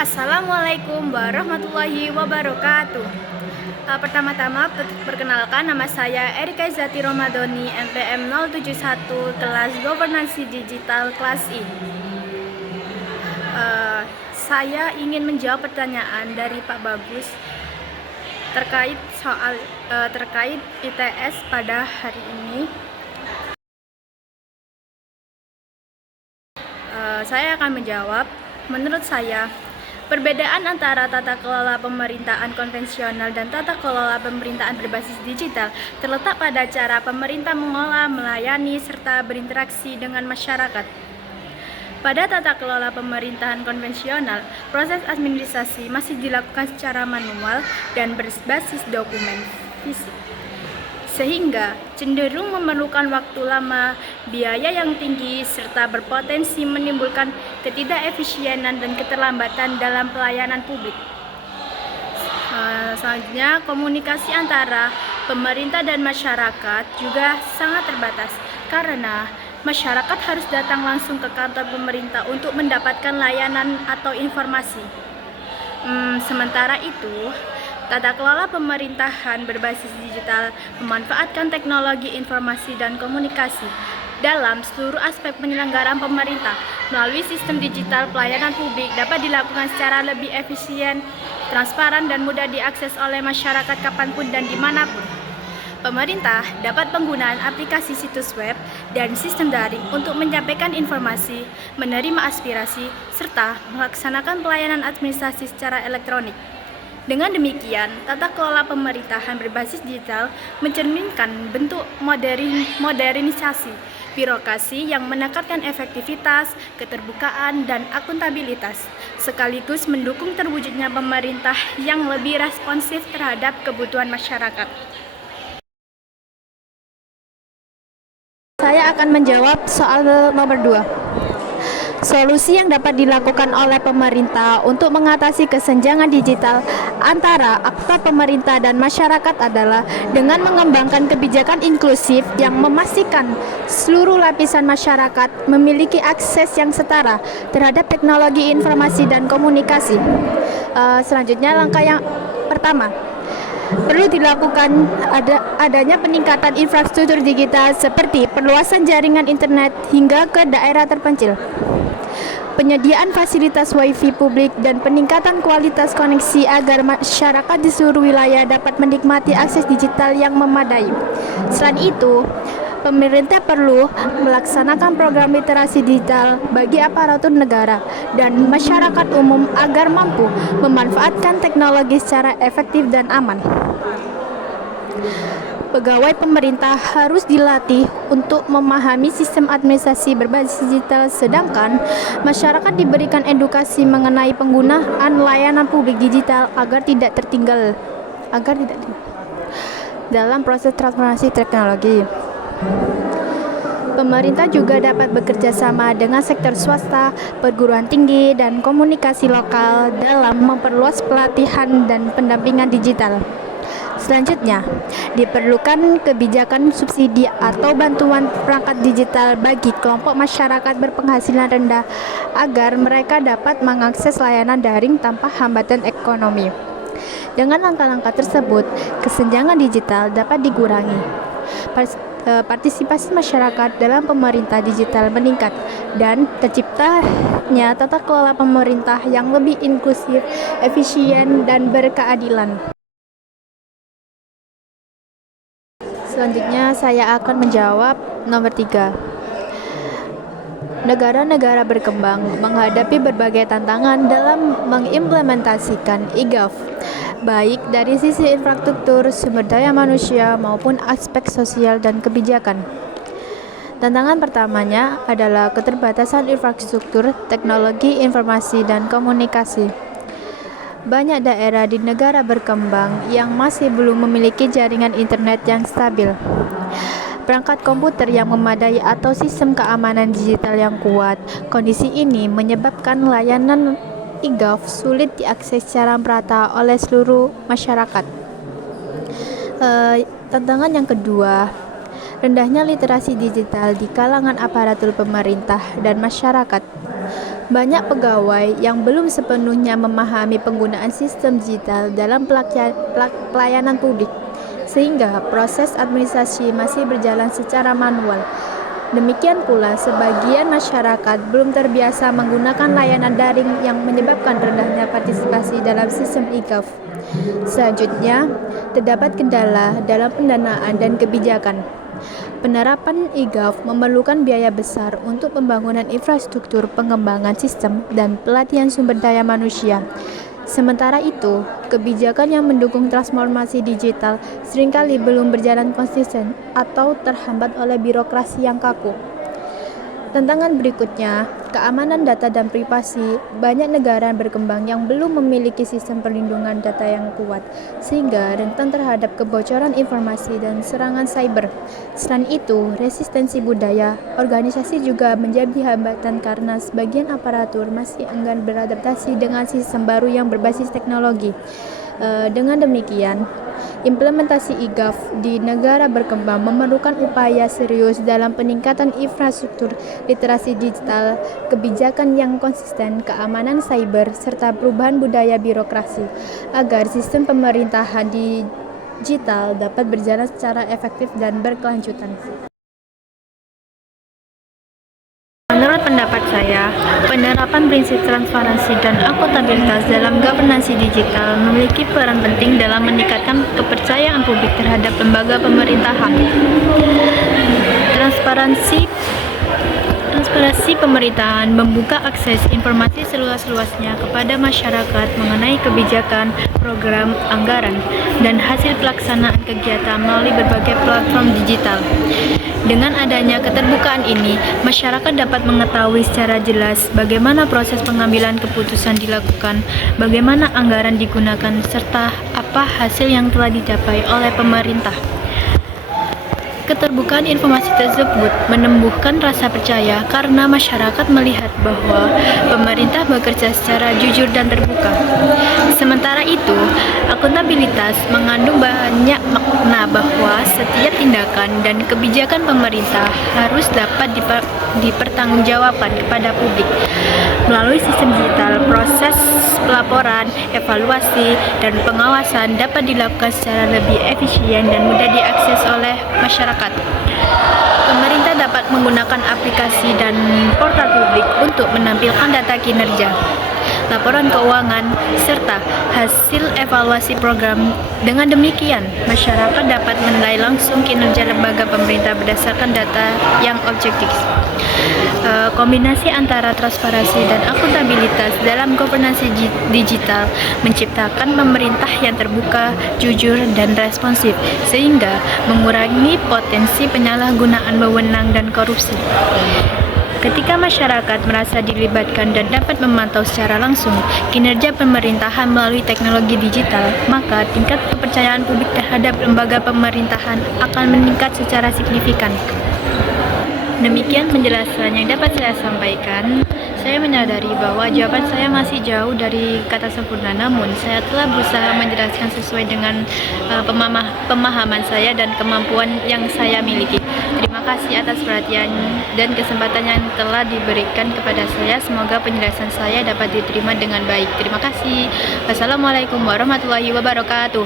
Assalamualaikum warahmatullahi wabarakatuh. Pertama-tama perkenalkan, nama saya Erika Zati Romadoni, NPM 071, kelas Governansi Digital kelas I. Saya ingin menjawab pertanyaan dari Pak Bagus terkait ITS pada hari ini. Saya akan menjawab. Menurut saya, perbedaan antara tata kelola pemerintahan konvensional dan tata kelola pemerintahan berbasis digital terletak pada cara pemerintah mengolah, melayani, serta berinteraksi dengan masyarakat. Pada tata kelola pemerintahan konvensional, proses administrasi masih dilakukan secara manual dan berbasis dokumen fisik, sehingga cenderung memerlukan waktu lama, biaya yang tinggi, serta berpotensi menimbulkan ketidakefisienan dan keterlambatan dalam pelayanan publik. Selanjutnya, komunikasi antara pemerintah dan masyarakat juga sangat terbatas karena masyarakat harus datang langsung ke kantor pemerintah untuk mendapatkan layanan atau informasi. Sementara itu, tata kelola pemerintahan berbasis digital memanfaatkan teknologi informasi dan komunikasi dalam seluruh aspek penyelenggaraan pemerintah. Melalui sistem digital, pelayanan publik dapat dilakukan secara lebih efisien, transparan, dan mudah diakses oleh masyarakat kapanpun dan dimanapun. Pemerintah dapat penggunaan aplikasi situs web dan sistem daring untuk menyampaikan informasi, menerima aspirasi, serta melaksanakan pelayanan administrasi secara elektronik. Dengan demikian, tata kelola pemerintahan berbasis digital mencerminkan bentuk modernisasi birokrasi yang menekankan efektivitas, keterbukaan, dan akuntabilitas, sekaligus mendukung terwujudnya pemerintah yang lebih responsif terhadap kebutuhan masyarakat. Saya akan menjawab soal nomor 2. Solusi yang dapat dilakukan oleh pemerintah untuk mengatasi kesenjangan digital antara aktor pemerintah dan masyarakat adalah dengan mengembangkan kebijakan inklusif yang memastikan seluruh lapisan masyarakat memiliki akses yang setara terhadap teknologi informasi dan komunikasi. Selanjutnya, langkah yang pertama, perlu dilakukan adanya peningkatan infrastruktur digital seperti perluasan jaringan internet hingga ke daerah terpencil, penyediaan fasilitas wifi publik, dan peningkatan kualitas koneksi agar masyarakat di seluruh wilayah dapat menikmati akses digital yang memadai. Selain itu, pemerintah perlu melaksanakan program literasi digital bagi aparatur negara dan masyarakat umum agar mampu memanfaatkan teknologi secara efektif dan aman. Pegawai pemerintah harus dilatih untuk memahami sistem administrasi berbasis digital, sedangkan masyarakat diberikan edukasi mengenai penggunaan layanan publik digital agar tidak tertinggal dalam proses transformasi teknologi. Pemerintah juga dapat bekerja sama dengan sektor swasta, perguruan tinggi, dan komunikasi lokal dalam memperluas pelatihan dan pendampingan digital. Selanjutnya, diperlukan kebijakan subsidi atau bantuan perangkat digital bagi kelompok masyarakat berpenghasilan rendah agar mereka dapat mengakses layanan daring tanpa hambatan ekonomi. Dengan langkah-langkah tersebut, kesenjangan digital dapat dikurangi. Partisipasi masyarakat dalam pemerintah digital meningkat dan terciptanya tata kelola pemerintah yang lebih inklusif, efisien, dan berkeadilan. Selanjutnya saya akan menjawab nomor 3. Negara-negara berkembang menghadapi berbagai tantangan dalam mengimplementasikan e-gov, baik dari sisi infrastruktur, sumber daya manusia, maupun aspek sosial dan kebijakan. Tantangan pertamanya adalah keterbatasan infrastruktur, teknologi informasi, dan komunikasi. Banyak daerah di negara berkembang yang masih belum memiliki jaringan internet yang stabil, perangkat komputer yang memadai, atau sistem keamanan digital yang kuat. Kondisi ini menyebabkan layanan e-gov sulit diakses secara merata oleh seluruh masyarakat. Tantangan yang kedua, rendahnya literasi digital di kalangan aparatur pemerintah dan masyarakat. Banyak pegawai yang belum sepenuhnya memahami penggunaan sistem digital dalam pelayanan publik, sehingga proses administrasi masih berjalan secara manual. Demikian pula, sebagian masyarakat belum terbiasa menggunakan layanan daring yang menyebabkan rendahnya partisipasi dalam sistem e-Gov. Selanjutnya, terdapat kendala dalam pendanaan dan kebijakan. Penerapan e-Gov memerlukan biaya besar untuk pembangunan infrastruktur, pengembangan sistem, dan pelatihan sumber daya manusia. Sementara itu, kebijakan yang mendukung transformasi digital seringkali belum berjalan konsisten atau terhambat oleh birokrasi yang kaku. Tantangan berikutnya, keamanan data dan privasi. Banyak negara berkembang yang belum memiliki sistem perlindungan data yang kuat, sehingga rentan terhadap kebocoran informasi dan serangan cyber. Selain itu, resistensi budaya organisasi juga menjadi hambatan karena sebagian aparatur masih enggan beradaptasi dengan sistem baru yang berbasis teknologi. Dengan demikian, implementasi e-Gov di negara berkembang memerlukan upaya serius dalam peningkatan infrastruktur, literasi digital, kebijakan yang konsisten, keamanan cyber, serta perubahan budaya birokrasi, agar sistem pemerintahan digital dapat berjalan secara efektif dan berkelanjutan. Menurut pendapat saya, penerapan prinsip transparansi dan akuntabilitas dalam governance digital memiliki peran penting dalam meningkatkan kepercayaan publik terhadap lembaga pemerintahan. Transparansi pemerintahan membuka akses informasi seluas-luasnya kepada masyarakat mengenai kebijakan, program, anggaran, dan hasil pelaksanaan kegiatan melalui berbagai platform digital. Dengan adanya keterbukaan ini, masyarakat dapat mengetahui secara jelas bagaimana proses pengambilan keputusan dilakukan, bagaimana anggaran digunakan, serta apa hasil yang telah dicapai oleh pemerintah. Keterbukaan informasi tersebut menumbuhkan rasa percaya karena masyarakat melihat bahwa pemerintah bekerja secara jujur dan terbuka. Sementara itu, akuntabilitas mengandung banyak makna bahwa setiap tindakan dan kebijakan pemerintah harus dapat dipertanggungjawabkan kepada publik. Melalui sistem digital, proses pelaporan, evaluasi, dan pengawasan dapat dilakukan secara lebih efisien dan mudah diakses oleh masyarakat. Pemerintah dapat menggunakan aplikasi dan portal publik untuk menampilkan data kinerja, laporan keuangan, serta hasil evaluasi program. Dengan demikian, masyarakat dapat menilai langsung kinerja lembaga pemerintah berdasarkan data yang objektif. Kombinasi antara transparansi dan akuntabilitas dalam governance digital menciptakan pemerintah yang terbuka, jujur, dan responsif, sehingga mengurangi potensi penyalahgunaan wewenang dan korupsi. Ketika masyarakat merasa dilibatkan dan dapat memantau secara langsung kinerja pemerintahan melalui teknologi digital, maka tingkat kepercayaan publik terhadap lembaga pemerintahan akan meningkat secara signifikan. Demikian penjelasan yang dapat saya sampaikan. Saya menyadari bahwa jawaban saya masih jauh dari kata sempurna, namun saya telah berusaha menjelaskan sesuai dengan pemahaman saya dan kemampuan yang saya miliki. Terima kasih atas perhatian dan kesempatan yang telah diberikan kepada saya. Semoga penjelasan saya dapat diterima dengan baik. Terima kasih. Wassalamualaikum warahmatullahi wabarakatuh.